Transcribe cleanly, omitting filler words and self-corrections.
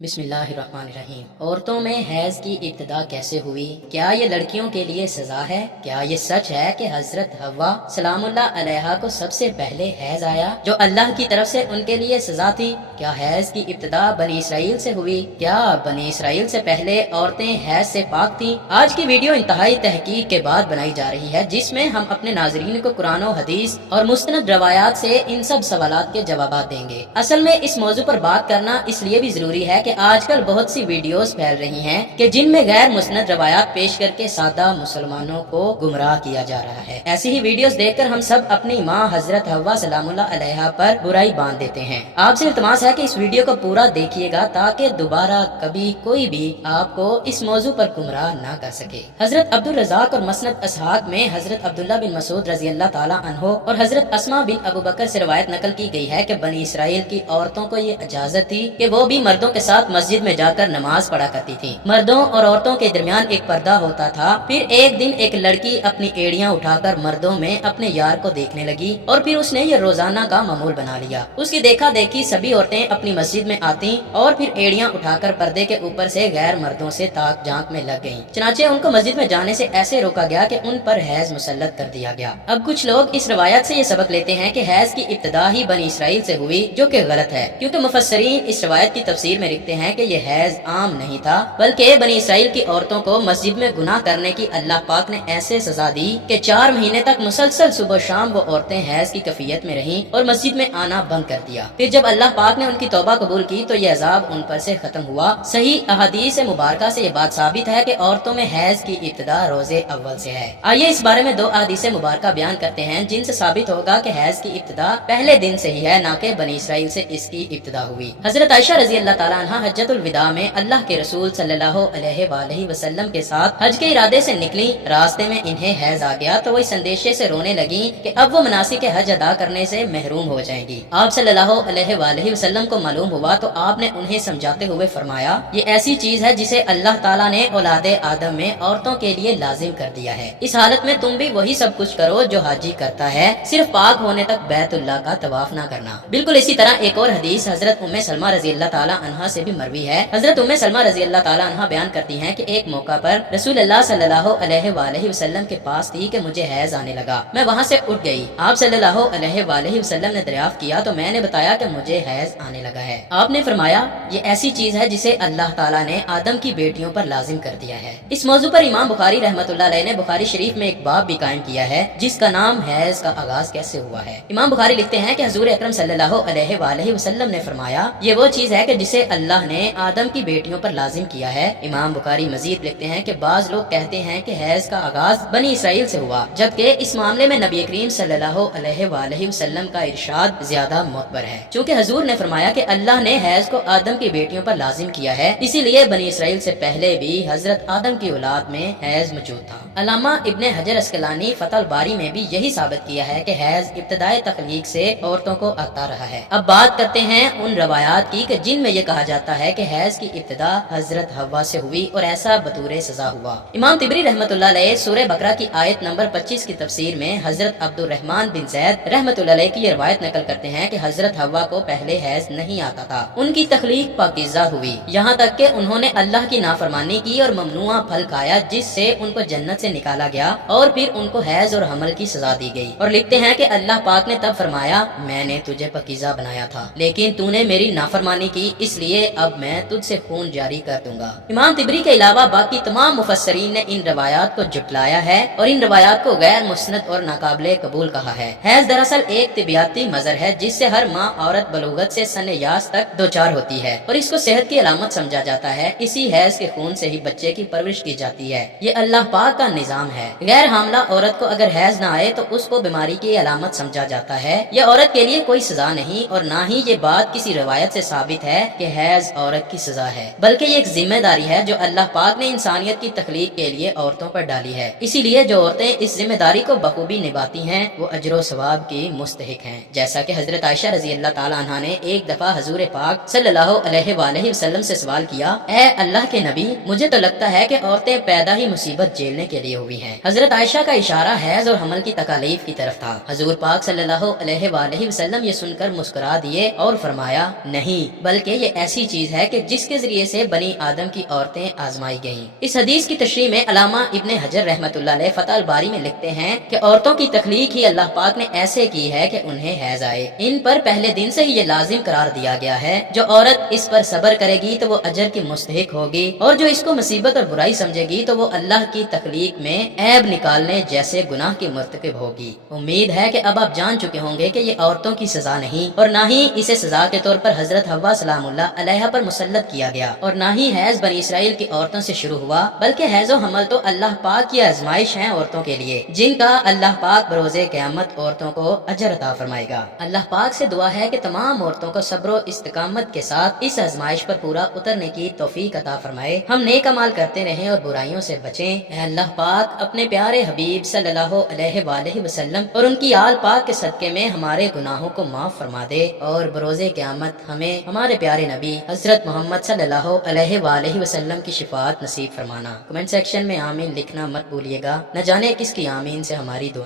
बिस्मिल्लाहिर्रहमानिर्रहीम। औरतों में हैज की इब्तिदा कैसे हुई? क्या ये लड़कियों के लिए सजा है? क्या ये सच है कि हजरत हव्वा सलामुल्लाह अलैहा को सबसे पहले हैज आया जो अल्लाह की तरफ से उनके लिए सजा थी? क्या हैज की इब्तिदा बनी इसराइल से हुई? क्या बनी इसराइल से पहले औरतें हैज से पाक थीं? आज की वीडियो इंतहाई तहकीक के बाद बनाई जा रही है, जिसमें हम अपने नाजरीन को कुरान और हदीस और मुस्तनद रवायात से इन सब सवालात के जवाब देंगे। असल में इस मौजू पर बात करना इसलिए भी जरूरी है कि आजकल बहुत सी वीडियोस फैल रही हैं कि जिनमें गैर मुस्नद रवायात पेश करके सादा मुसलमानों को गुमराह किया जा रहा है। ऐसी ही वीडियोस देखकर हम सब अपनी माँ हजरत हव्वा सलामुल्लाह अलैहा पर बुराई बांध देते हैं। आपसे इल्तमास है कि इस वीडियो को पूरा देखिएगा ताकि दोबारा कभी कोई भी आपको इस मौजू पर गुमराह ना कर सके। हजरत अब्दुल रज़ाक और मसनद असहाक में हजरत अब्दुल्ला बिन मसूद रजी अल्लाह ताला अन्हो और हजरत अस्मा बिन अबू बकर से रवायत नकल की गई है कि बनी इसराइल की औरतों को ये इजाजत थी कि वो भी मर्दों के साथ मस्जिद में जाकर नमाज पढ़ा करती थी। मर्दों और औरतों के दरमियान एक पर्दा होता था। फिर एक दिन एक लड़की अपनी एड़ियां उठाकर मर्दों में अपने यार को देखने लगी और फिर उसने ये रोजाना का मामूल बना लिया। उसकी देखा देखी सभी औरतें अपनी मस्जिद में आती और फिर एड़ियां उठाकर पर्दे के ऊपर से गैर मर्दों से ताक झांक में लग गयी। चनाचे उनको मस्जिद में जाने से ऐसे रोका गया कि उन पर हैज मुसल्लत कर दिया गया। अब कुछ लोग इस रवायत से ये सबक लेते हैं कि हैज की इब्तिदा ही बनी इसराइल से हुई, जो कि गलत है, क्योंकि मुफस्सरीन इस रवायत की तफसीर में लिखते हैं कि ये हैज आम नहीं था, बल्कि बनी इसराइल की औरतों को मस्जिद में गुनाह करने की अल्लाह पाक ने ऐसे सजा दी कि 4 महीने तक मुसलसल सुबह शाम वो औरतें हैज की कैफियत में रहीं और मस्जिद में आना बंद कर दिया। फिर जब अल्लाह पाक ने उनकी तौबा कबूल की तो ये अजाब उन पर से खत्म हुआ। सही अहादीस मुबारका से ये बात साबित है कि औरतों में हैज की इब्तिदा रोजे अव्वल से है। आइए इस बारे में 2 अहादीस मुबारका बयान करते हैं जिनसे साबित होगा कि हैज की इब्तिदा पहले दिन से ही है, ना कि बनी इसराइल से इसकी इब्तिदा हुई। हजरत आयशा रजी अल्लाह ताला अन्हा हज्जतुल विदा में अल्लाह के रसूल सल्लल्लाहु अलैहि वसल्लम के साथ हज के इरादे से निकली। रास्ते में इन्हें हैज आ गया तो वो इस संदेशे से रोने लगी कि अब वो मनासिक हज अदा करने से महरूम हो जाएंगी। आप सल्लल्लाहु अलैहि वसल्लम को मालूम हुआ तो आपने उन्हें समझाते हुए फरमाया, ये ऐसी चीज है जिसे अल्लाह ताला ने औलादे आदम में औरतों के लिए लाजिम कर दिया है। इस हालत में तुम भी वही सब कुछ करो जो हाजी करता है, सिर्फ पाक होने तक बैतुल्लाह का तवाफ ना करना। बिल्कुल इसी तरह एक और हदीस हजरत उम्मे सलमा रजी अल्लाह ताला अन्हा से भी मरवी है। हजरत उम्मे सलमा रजी अल्लाह ताला अन्हा बयान करती हैं कि एक मौका पर रसूल अल्लाह सल्लल्लाहु अलैहि वसल्लम के पास थी कि मुझे हैज आने लगा। मैं वहाँ से उठ गई। आप सल्लल्लाहु अलैहि वसल्लम ने दरियाफ्त किया तो मैंने बताया कि मुझे हैज आने लगा है। आपने फरमाया, ये ऐसी चीज है जिसे अल्लाह ताला ने आदम की बेटियों पर लाजिम कर दिया है। इस मौजू पर इमाम बुखारी रहमतुल्लाह अलैह ने बुखारी शरीफ में एक बाब भी कायम किया है जिसका नाम हैज का आगाज कैसे हुआ है। इमाम बुखारी लिखते हैं कि हजूर अकरम सल्लल्लाहु अलैहि वसल्लम ने फरमाया, ये वो चीज है कि जिसे अल्लाह ने आदम की बेटियों पर लाजिम किया है। इमाम बुखारी मजीद लिखते हैं कि बाज लोग कहते हैं कि हैज का आगाज बनी इसराइल से हुआ, जबकि इस मामले में नबी करीम सल्लल्लाहु अलैहि वसल्लम का इरशाद ज्यादा मोतबर है। चूँकि हजूर ने फरमाया कि अल्लाह ने हैज को आदम की बेटियों पर लाजिम किया है, इसीलिए बनी इसराइल से पहले भी हजरत आदम की औलाद में हैज मौजूद था। अल्लामा इब्ने हजर अस्कलानी फतहुल बारी में भी यही साबित किया है कि हैज इब्तिदाए तख्लीक से औरतों को आता रहा है। अब बात करते हैं उन रवायात की कि जिनमें यह कहा जाता है कि हैज की इब्तिदा हजरत हव्वा से हुई और ऐसा बतूरे सजा हुआ। इमाम तिबरी रहमतुल्लाह अलैह सूरह बकरा की आयत नंबर 25 की तफसीर में हजरत अब्दुल रहमान बिन जैद रहमतुल्लाह अलैह की रवायत नकल करते हैं कि हजरत हव्वा को पहले हैज नहीं आता था। उनकी तख्लीक पाकीज़ा हुई, यहाँ तक कि उन्होंने अल्लाह की नाफरमानी की और ममनुआ फल खाया जिससे उनको जन्नत से निकाला गया और फिर उनको हैज और हमल की सजा दी गई। और लिखते हैं कि अल्लाह पाक ने तब फरमाया, मैंने तुझे पाकीज़ा बनाया था लेकिन तूने मेरी नाफरमानी की, इसलिए अब मैं तुझसे खून जारी कर दूंगा। इमाम तिबरी के अलावा बाकी तमाम मुफस्सरीन ने इन रवायात को जुटलाया है और इन रवायात को गैर मुस्नद और नाकाबिले कबूल कहा है। हैज दरअसल एक तिबियाती मजर है जिससे हर माँ औरत बलूगत से सने यास तक दोचार होती है और इसको सेहत की अलामत समझा जाता है। इसी हैज के खून से ही बच्चे की परवरिश की जाती है। ये अल्लाह पाक का निजाम है। गैर हामला औरत को अगर हैज ना आए तो उसको बीमारी की अलामत समझा जाता है। यह औरत के लिए कोई सजा नहीं और ना ही ये बात किसी रवायत से साबित है कि हैज औरत की सजा है, बल्कि ये एक जिम्मेदारी है जो अल्लाह पाक ने इंसानियत की तख्लीक के लिए औरतों पर डाली है। इसीलिए जो औरतें इस जिम्मेदारी को बखूबी निभाती हैं वो अजर सवाब की मुस्तहिक हैं। जैसा कि हजरत आयशा रजी अल्लाह ताला अन्हा ने एक दफा हजूर पाक सल्लल्लाहु अलैहि वसल्लम से सवाल किया, ऐ अल्लाह के नबी, मुझे तो लगता है कि औरतें पैदा ही मुसीबत झेलने के लिए हुई हैं। हजरत आयशा का इशारा हैज और हमल की तकालीफ की तरफ था। हजूर पाक सल्लल्लाहु अलैहि वसल्लम ये सुनकर मुस्कुरा दिए और फरमाया, नहीं, बल्कि ये ऐसी چیز ہے کہ جس کے ذریعے سے بنی آدم کی عورتیں آزمائی گئیں۔ اس حدیث کی تشریح میں علامہ ابن حجر رحمۃ اللہ علیہ فتح الباری میں لکھتے ہیں کہ عورتوں کی تخلیق ہی اللہ پاک نے ایسے کی ہے کہ انہیں حیض آئے۔ ان پر پہلے دن سے ہی یہ لازم قرار دیا گیا ہے، جو عورت اس پر صبر کرے گی تو وہ اجر کی مستحق ہوگی، اور جو اس کو مصیبت اور برائی سمجھے گی تو وہ اللہ کی تخلیق میں عیب نکالنے جیسے گناہ کی مرتکب ہوگی۔ امید ہے کہ اب آپ جان چکے ہوں گے کہ یہ عورتوں کی سزا نہیں، اور نہ ہی اسے سزا کے طور پر حضرت حوا سلام اللہ علیہا پر مسلط کیا گیا، اور نہ ہی حیض بنی اسرائیل کی عورتوں سے شروع ہوا، بلکہ حیض و حمل تو اللہ پاک کی آزمائش ہیں عورتوں کے لیے، جن کا اللہ پاک بروز قیامت عورتوں کو اجر عطا فرمائے گا۔ اللہ پاک سے دعا ہے کہ تمام عورتوں کو صبر و استقامت کے ساتھ اس آزمائش پر پورا اترنے کی توفیق عطا فرمائے، ہم نیک اعمال کرتے رہیں اور برائیوں سے بچیں۔ اے اللہ پاک اپنے پیارے حبیب صلی اللہ علیہ وآلہ وسلم اور ان کی آل پاک کے صدقے میں ہمارے گناہوں کو معاف فرما دے، اور بروز قیامت ہمیں ہمارے پیارے نبی حضرت محمد صلی اللہ علیہ وآلہ وسلم کی شفاعت نصیب فرمانا۔ کمنٹ سیکشن میں آمین لکھنا مت بھولیے گا، نہ جانے کس کی آمین سے ہماری دعا